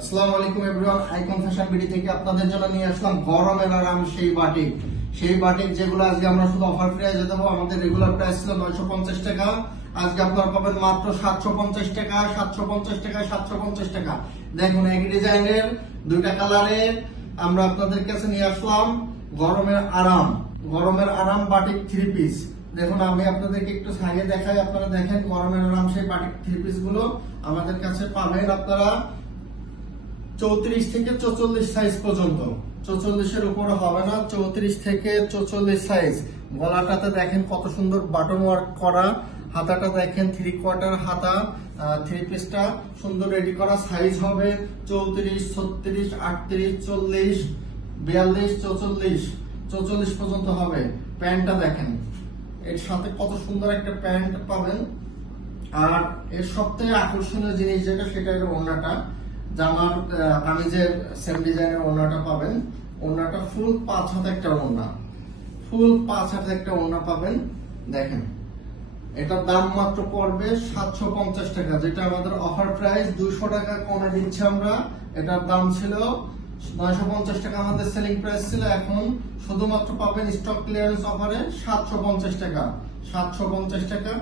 আসসালামু আলাইকুম everyone, icon fashion BD থেকে আপনাদের জন্য নিয়ে আসলাম গরমের আরাম সেই বাটিক যেগুলো আজকে আমরা শুধু অফার প্রাইসে দেবো। আমাদের রেগুলার প্রাইস ছিল 950 টাকা, আজকে আপনারা পাবেন মাত্র 750 টাকা। 750 টাকা। দেখুন একই ডিজাইনের দুইটা কালারের আমরা আপনাদের কাছে নিয়ে আসলাম গরমের আরাম বাটিক থ্রি পিস। দেখুন আমি আপনাদেরকে একটু সাইডে দেখাই, আপনারা দেখেন গরমের আরাম সেই বাটিক থ্রি পিস গুলো আমাদের কাছে পাবেন আপনারা 34 থেকে 44 সাইজ পর্যন্ত। 44 এর উপরে হবে না, 34 থেকে 44 সাইজ। গলাটাতে দেখেন কত সুন্দর বাটন ওয়ার্ক করা, হাতাটা দেখেন 3/4 হাতা। থ্রি পিসটা সুন্দর রেডি করা, সাইজ হবে 34, 36, 38, 40, 42, 44 পর্যন্ত হবে। প্যান্টটা দেখেন, এর সাথে কত সুন্দর একটা প্যান্ট পাবেন। আর এর সবথেকে আকর্ষণীয় জিনিস যেটা, সেটা হলো ওড়নাটা। জামার কামিজের সেম ডিজাইনের ওড়নাটা পাবেন। ওড়নাটা ফুল 5 হাত একটা ওড়না, পাবেন। দেখেন এটার দাম মাত্র পড়বে 750 টাকা, যেটা আমাদের অফার প্রাইস 200 টাকা কমে দিচ্ছি আমরা। এটার দাম ছিল 950 টাকা, আমাদের সেলিং প্রাইস ছিল। এখন শুধুমাত্র পাবেন স্টক ক্লিয়ারেন্স অফারে 750 টাকা। 750 টাকা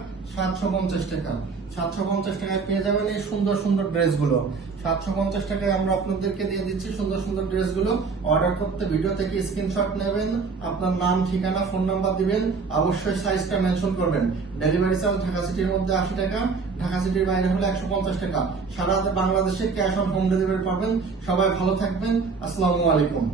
750 টাকায় পেয়ে যাবেন এই সুন্দর সুন্দর ড্রেসগুলো। 750 টাকায় আমরা আপনাদেরকে দিয়ে দিচ্ছি সুন্দর সুন্দর ড্রেসগুলো। অর্ডার করতে ভিডিও থেকে স্ক্রিনশট নেবেন, আপনার নাম, ঠিকানা, ফোন নাম্বার দিবেন, অবশ্যই সাইজটা মেনশন করবেন। ডেলিভারি চার্জ ঢাকা সিটির মধ্যে 80 টাকা, ঢাকা সিটির বাইরে হলে 150 টাকা। সারা বাংলাদেশে ক্যাশ অন হোম ডেলিভারি পাবেন। সবাই ভালো থাকবেন, আসসালামু আলাইকুম।